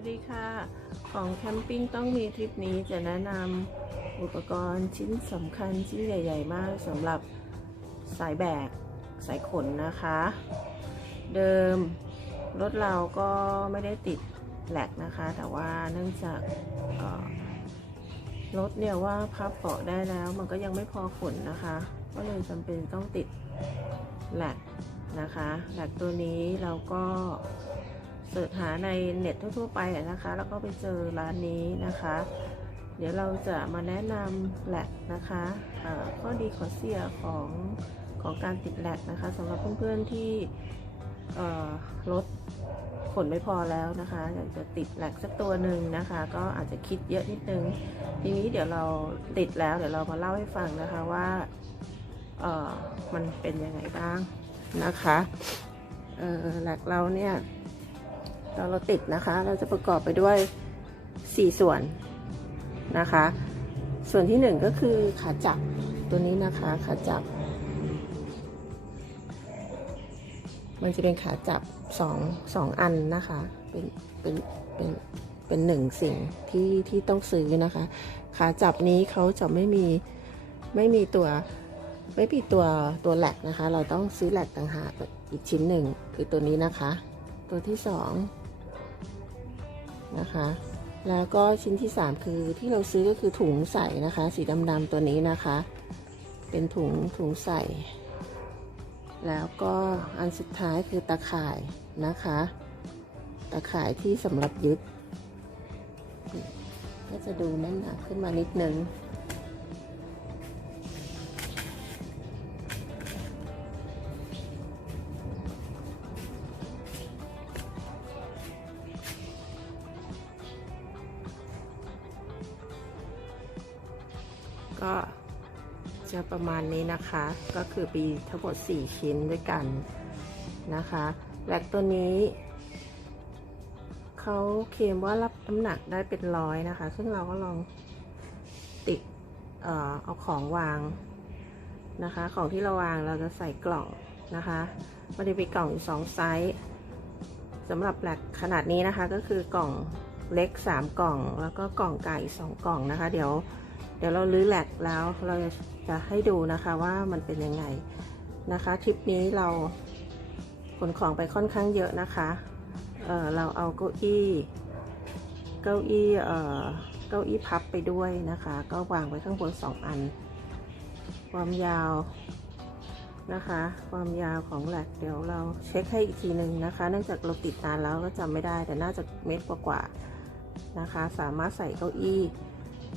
วัสดีค่ะ ของแคมปิ้งต้องมีทริปนี้จะแนะนำอุปกรณ์ชิ้นสำคัญชิ้นใหญ่ ๆ มากสำหรับสายแบกสายขนนะคะ เดิมรถเราก็ไม่ได้ติดแหลกนะคะ แต่ว่าเนื่องจากรถเนี่ยว่าพับเบาะได้แล้วมันก็ยังไม่พอขนนะคะ ก็เลยจำเป็นต้องติดแหลกนะคะแหลกตัวนี้เราก็ เสิร์ชหาในเน็ตทั่ว ๆ ไปนะคะ แล้วก็ไปเจอร้านนี้นะคะ เดี๋ยวเราจะมาแนะนำแหลกนะคะข้อดีข้อเสียของของการติดแหลกนะคะสำหรับเพื่อนๆที่เอ่อรถขนไม่พอแล้วนะคะอยากจะติดแหลกสักตัวหนึ่งนะคะ ก็อาจจะคิดเยอะนิดนึง ทีนี้เดี๋ยวเราติดแล้วเดี๋ยวเรามาเล่าให้ฟังนะคะว่าเออมันเป็นยังไงบ้างนะคะเออแหลกเราเนี่ย ตอนเราติดนะคะ เราจะประกอบไปด้วย 4 ส่วนนะคะ ส่วนที่ 1 ก็คือขาจับตัวนี้นะคะขาจับ มันจะเป็นขาจับสองสองอันนะคะ เป็นเป็นเป็นเป็นหนึ่งสิ่งที่ที่ต้องซื้อนะคะ ขาจับนี้เขาจะไม่มีไม่มีตัวไม่มีตัวตัวแหลกนะคะ เราต้องซื้อแหลกต่างหากอีกชิ้นหนึ่งคือตัวนี้นะคะ ตัวที่สอง นะคะ แล้วก็ชิ้นที่สามคือที่เราซื้อก็คือถุงใส่นะคะ สีดำๆตัวนี้นะคะ เป็นถุงถุงใส่ แล้วก็อันสุดท้ายคือตะข่ายนะคะ ตะข่ายที่สำหรับยึด ก็จะดูแน่นหนาขึ้นมานิดนึง มาณนี้นะคะ ก็คือปีทั้งหมด 4 ชิ้นด้วยกันนะคะแหลกตัวนี้เขาเคลมว่ารับน้ำหนักได้เป็นร้อยนะคะ ซึ่งเราก็ลองติดเอ่อเอาของวางนะคะ ของที่เราวางเราจะใส่กล่องนะคะมันจะมีกล่องอยู่สองไซส์สำหรับแหลกขนาดนี้นะคะก็คือกล่องเล็ก 3 กล่อง แล้วก็กล่องไก่สองกล่องนะคะ เดี๋ยว เดี๋ยวเราลื้อแหลกแล้วเราจะให้ดูนะคะว่ามันเป็นยังไงนะคะทริปนี้เราขนของไปค่อนข้างเยอะนะคะเเราเอาเก้าอี้ เก้าอี้เเก้าอี้พับไปด้วยนะคะ ก็วางไว้ข้างบนสองอัน ความยาวนะคะ ความยาวของแหลกเดี๋ยวเราเช็คให้อีกทีหนึ่งนะคะ เนื่องจากเราติดนานแล้วก็จำไม่ได้แต่น่าจะเมตรกว่าๆนะคะ สามารถใส่เก้าอี้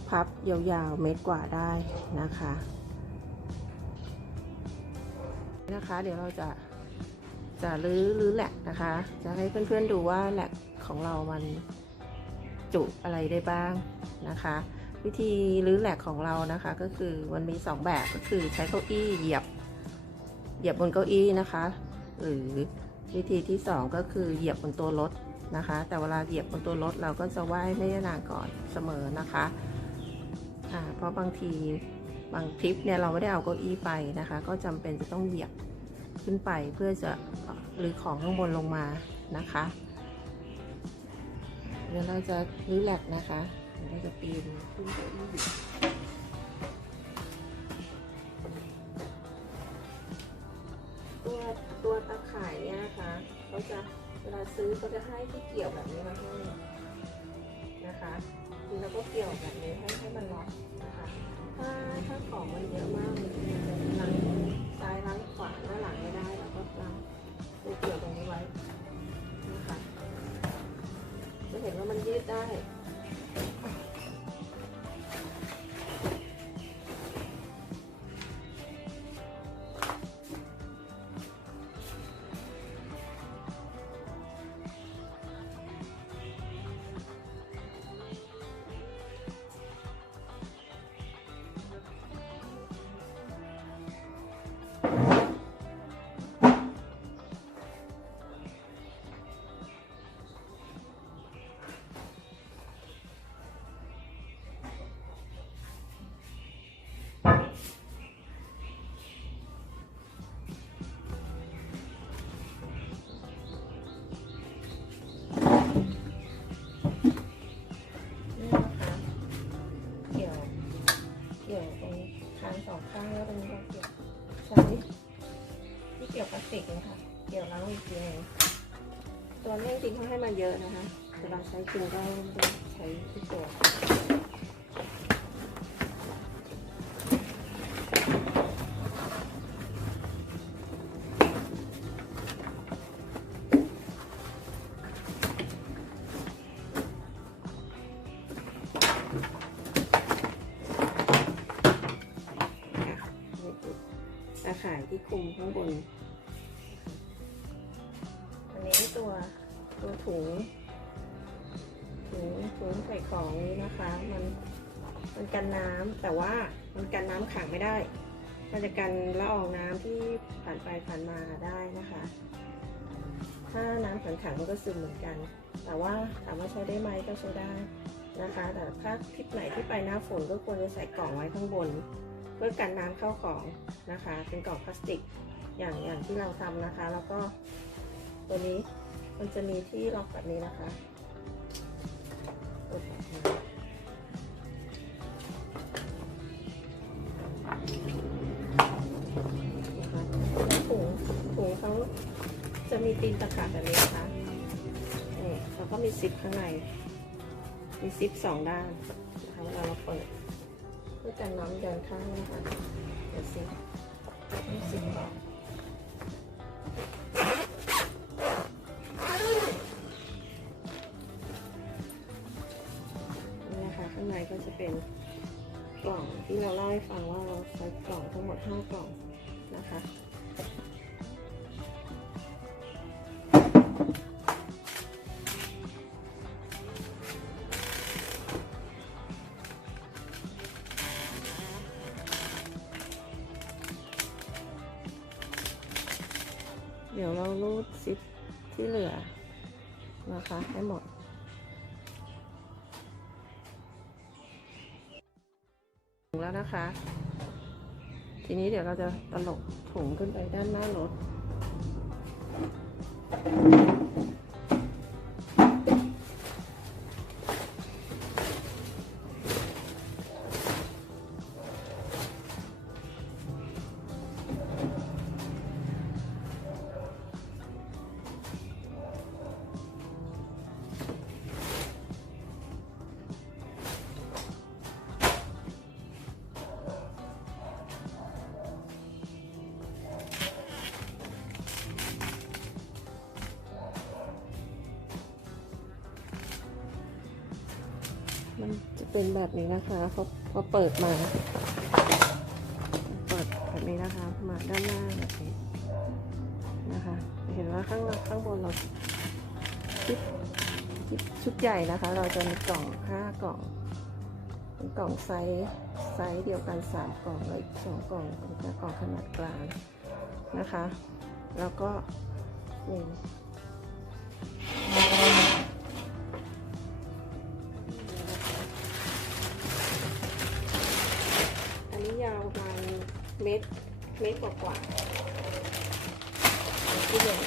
พับยาวๆเมตรกว่าได้นะคะนะคะ เดี๋ยวเราจะจะรื้อรื้อแหลกนะคะ จะให้เพื่อนๆดูว่าแหลกของเรามันจุอะไรได้บ้างนะคะ วิธีรื้อแหลกของเรานะคะก็คือมันมี 2 แบบก็คือใช้เก้าอี้เหยียบ เหยียบบนเก้าอี้นะคะ หรือวิธีที่ 2 ก็คือเหยียบบนตัวรถนะคะ แต่เวลาเหยียบบนตัวรถเราก็จะไหว้ไม่ได้นานก่อนเสมอนะคะ เพราะบางทีบางทริปเนี่ยเราไม่ได้เอาเก้าอี้ไปนะคะ ก็จำเป็นจะต้องเหยียบขึ้นไปเพื่อจะรื้อของข้างบนลงมานะคะเดี๋ยวเราจะรื้อแหลกนะคะเดี๋ยวเราจะปีนขึ้นเก้าอี้ตัวตัวตะข่ายเนี่ยนะคะเขาจะเวลาซื้อเขาจะให้ที่เกี่ยวแบบนี้มาให้นะคะ แล้วก็เกี่ยวแบบนี้ให้ให้มันล็อกนะคะถ้าถ้าของมันเยอะมากมันจะล้างซ้ายล้างขวาหน้าหลังไม่ได้เราก็ล้างเกี่ยวตรงนี้ไว้นะคะจะเห็นว่ามันยืดได้ เยอะนะคะแต่เราใช้จริงก็ใช้ที่ตัวค่ะนี่คือตาข่ายที่คุมข้างบน ถุงถุงถุงใส่ของนี้นะคะ มันมันกันน้ำแต่ว่ามันกันน้ำขังไม่ได้ มันจะกันละอองน้ำที่ผ่านไปผ่านมาได้นะคะ ถ้าน้ำขังขังมันก็ซึมเหมือนกัน แต่ว่าถามว่าใช้ได้ไหมก็ใช้ได้นะคะ แต่ถ้าทริปไหนที่ไปหน้าฝนก็ควรจะใส่กล่องไว้ข้างบน เพื่อกันน้ำเข้าของนะคะ เป็นกล่องพลาสติกอย่างอย่างที่เราทำนะคะ แล้วก็ตัวนี้ มันจะมีที่ล็อกแบบนี้นะคะแบบนี้นะคะถุงถุงเขาจะมีตีนตะขาบแบบนี้นะคะนี่แล้วก็มีซิปข้างใน มีซิปสองด้านนะคะเวลาเราเปิดเพื่อกันน้ำเดินข้างนะคะเดี๋ยวสินี่สิก่อนนี่ ก็จะเป็นกล่องที่เราเล่าให้ฟังว่าเราใช้กล่องทั้งหมด 5 กล่องนะคะเดี๋ยวเรารูดซิปที่เหลือนะคะให้หมด แล้วนะคะ ทีนี้เดี๋ยวเราจะตลกถุงขึ้นไปด้านหน้ารถ เป็นแบบนี้นะคะพอพอเปิดมา เปิดแบบนี้นะคะ มาด้านหน้าแบบนี้นะคะ เห็นว่าข้างข้างบนเราชุดชุดชุดใหญ่นะคะ เราจะมีกล่องห้ากล่องเป็นกล่องไซส์ไซส์เดียวกันสามกล่องแล้วอีกสองกล่องเป็นกล่องขนาดกลางนะคะ แล้วก็นี่อัน ตรเมตรกว่ากว่าๆที่หนึ่ง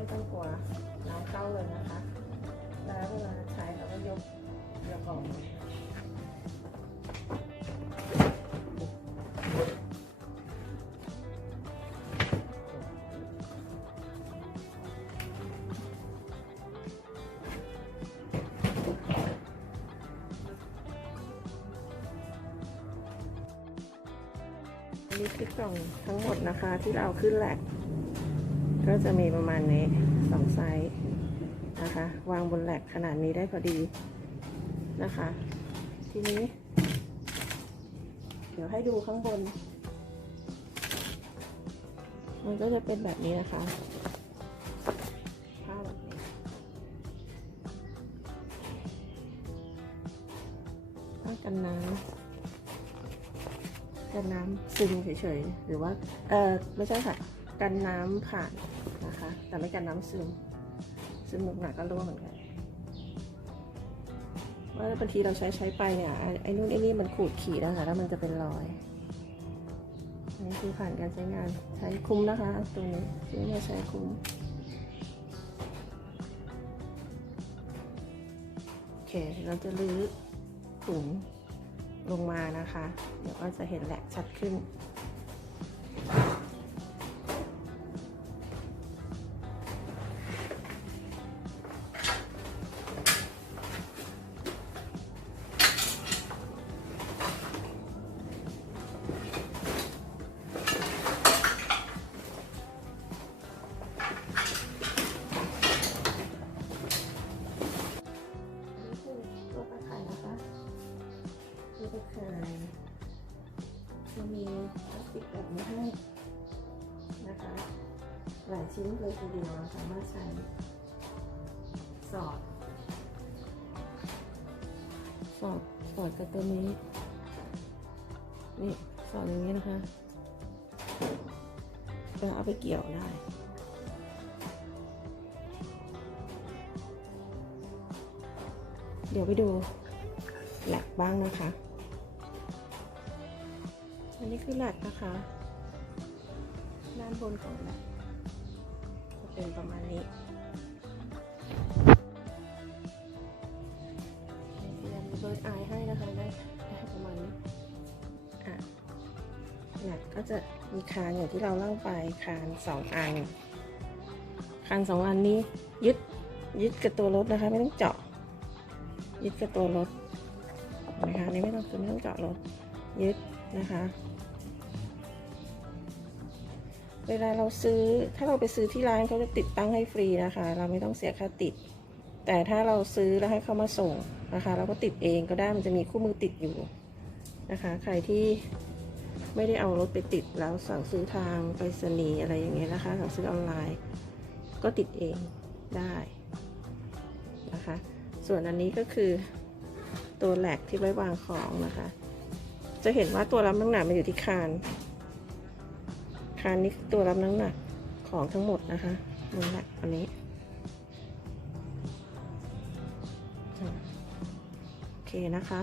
ไม่ต้องกลัวน้ำเข้าเลยนะคะ แล้วเวลาใช้เราก็ยกยกออกอันนี้คือกล่องทั้งหมดนะคะที่เราขึ้นแหลก ก็จะมีประมาณนี้สองไซส์นะคะ วางบนแหลกขนาดนี้ได้พอดีนะคะ ทีนี้ เดี๋ยวให้ดูข้างบน มันก็จะเป็นแบบนี้นะคะผ้าแบบนี้ผ้ากันน้ำกันน้ำซึมเฉยๆ หรือว่า เออไม่ใช่ค่ะ กันน้ำผ่าน นะคะ แต่ไม่กันน้ำซึม ซึมหนักๆก็รั่วเหมือนกันว่าบางทีเราใช้ใช้ไปเนี่ยไอ้ไอนู่นไอ้นี่มันขูดขีดนะคะแล้วมันจะเป็นรอยอันนี้คือผ่านการใช้งานใช้คุ้มนะคะตัวนี้ซื้อมาใช้คุ้มโอเคเราจะลื้อถุงลงมานะคะ เดี๋ยวก็จะเห็นแหละชัดขึ้น หลายชิ้นเลยทีเดียวสามารถใช้สอด สอดสอดกับตัวนี้ นี่สอดอย่างนี้นะคะแล้วเอาไปเกี่ยวได้เดี๋ยวไปดูแหลกบ้างนะคะ อันนี้คือแหลกนะคะ ด้านบนของแหลก เป็นประมาณนี้พยายามเบิร์ดอให้นะคะได้ได้ประมาณนี้อะหลกก็จะมีคานอย่างที่เราเล่าไปคานสองอัน คานสองอันนี้ยึดยึดกับตัวรถนะคะ ไม่ต้องเจาะ ยึดกับตัวรถนะคะนนี่ไม่ต้องคือไม่ต้องเจาะรถยึดนะคะ เวลาเราซื้อถ้าเราไปซื้อที่ร้านเขาจะติดตั้งให้ฟรีนะคะ เราไม่ต้องเสียค่าติด แต่ถ้าเราซื้อแล้วให้เขามาส่งนะคะ เราก็ติดเองก็ได้มันจะมีคู่มือติดอยู่นะคะ ใครที่ไม่ได้เอารถไปติดแล้วสั่งซื้อทางไปรษณีย์อะไรอย่างเงี้ยนะคะ สั่งซื้อออนไลน์ ก็ติดเองได้นะคะ ส่วนอันนี้ก็คือตัวแหลกที่ไว้วางของนะคะ จะเห็นว่าตัวรับน้ำหนักมันอยู่ที่คาน คานนี้คือตัวรับน้ำหนักของทั้งหมดนะคะบนแหลกอันนี้โอเคนะคะ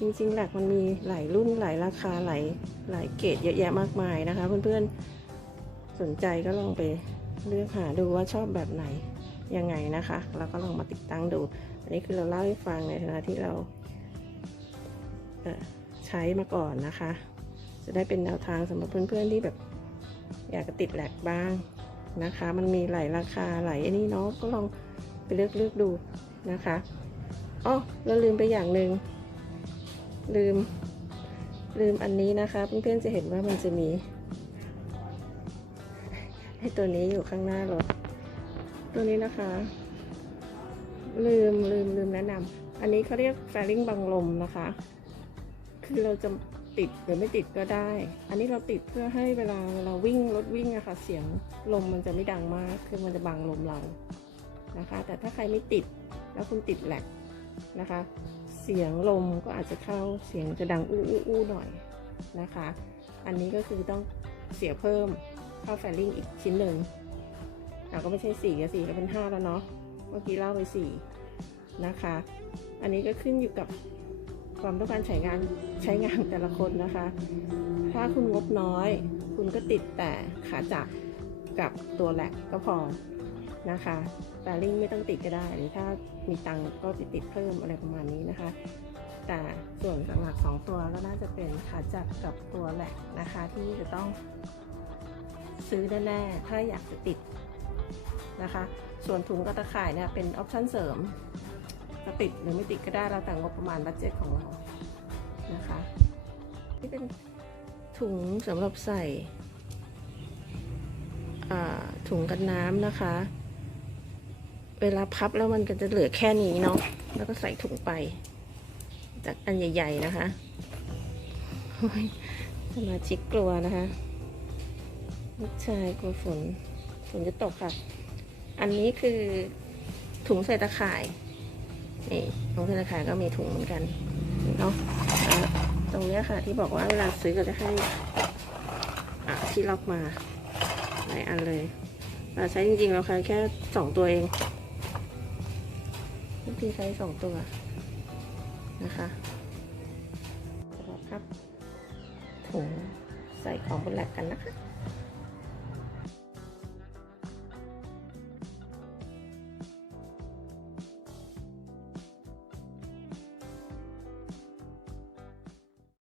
จริงๆหลักมันมีหลายรุ่นหลายราคาหลายหลายเกรดเยอะแยะมากมายนะคะ เพื่อนๆสนใจก็ลองไปเลือกหาดูว่าชอบแบบไหนยังไงนะคะ แล้วก็ลองมาติดตั้งดู อันนี้คือเราเล่าให้ฟังในฐานะที่เราเใช้มาก่อนนะคะ จะได้เป็นแนวทางสำหรับเพื่อนๆที่แบบ อยากจะติดแหลกบ้างนะคะ มันมีหลายราคาหลายอันนี้เนาะก็ลองไปเลือกเลือกดูนะคะอ๋อแล้วลืมไปอย่างหนึ่งลืม ลืมอันนี้นะคะ เพื่อนๆจะเห็นว่ามันจะมีให้ตัวนี้อยู่ข้างหน้ารถ ตัวนี้นะคะ ลืมลืมลืมแนะนำอันนี้เขาเรียกแฟลิงบังลมนะคะ คือเราจะ ติดหรือไม่ติดก็ได้ อันนี้เราติดเพื่อให้เวลาเราวิ่งรถวิ่งอะค่ะเสียงลมมันจะไม่ดังมาก คือมันจะบังลมเรานะคะ แต่ถ้าใครไม่ติดแล้วคุณติดแหลกนะคะ เสียงลมก็อาจจะเข้าเสียงจะดังอู้อู้อู้หน่อยนะคะ อันนี้ก็คือต้องเสียเพิ่มเข้าแฟลิงอีกชิ้นหนึ่งเราก็ไม่ใช่สี่กับสี่ก็เป็นห้าแล้วเนาะเมื่อกี้เล่าไปสี่นะคะ อันนี้ก็ขึ้นอยู่กับ ความต้องการใช้งานใช้งานแต่ละคนนะคะ ถ้าคุณงบน้อย คุณก็ติดแต่ขาจักรกับตัวแหลกก็พอนะคะแต่ลิงไม่ต้องติดก็ได้ หรือถ้ามีตังก็ติดติดเพิ่มอะไรประมาณนี้นะคะ แต่ส่วนหลักๆสองตัวแล้วน่าจะเป็นขาจักรกับตัวแหลกนะคะ ที่จะต้องซื้อแน่ๆถ้าอยากจะติดนะคะ ส่วนถุงกระตะข่ายเนี่ยเป็นออปชั่นเสริม จะติดหรือไม่ติดก็ได้แล้วแต่งบประมาณบัตเจ็ตของเรานะคะนี่เป็นถุงสำหรับใส่ถุงกันน้ำนะคะ เวลาพับแล้วมันก็จะเหลือแค่นี้เนาะแล้วก็ใส่ถุงไป จากอันใหญ่ ๆนะคะสมาชิกกลัวนะคะลูกชายกลัวฝนฝนจะตกค่ะ อันนี้คือถุงใส่ตะข่าย นี่ถุงใส่ตะข่ายก็มีถุงเหมือนกันเนาะตรงเนี้ยค่ะที่บอกว่าเวลาซื้อก็จะให้อะที่ล็อกมาหลายอันเลยเราใช้จริงๆเราใช้แค่สองตัวเองจริงๆใช้สองตัวนะคะสำหรับครับถุงใส่ของบนแลกกันนะคะ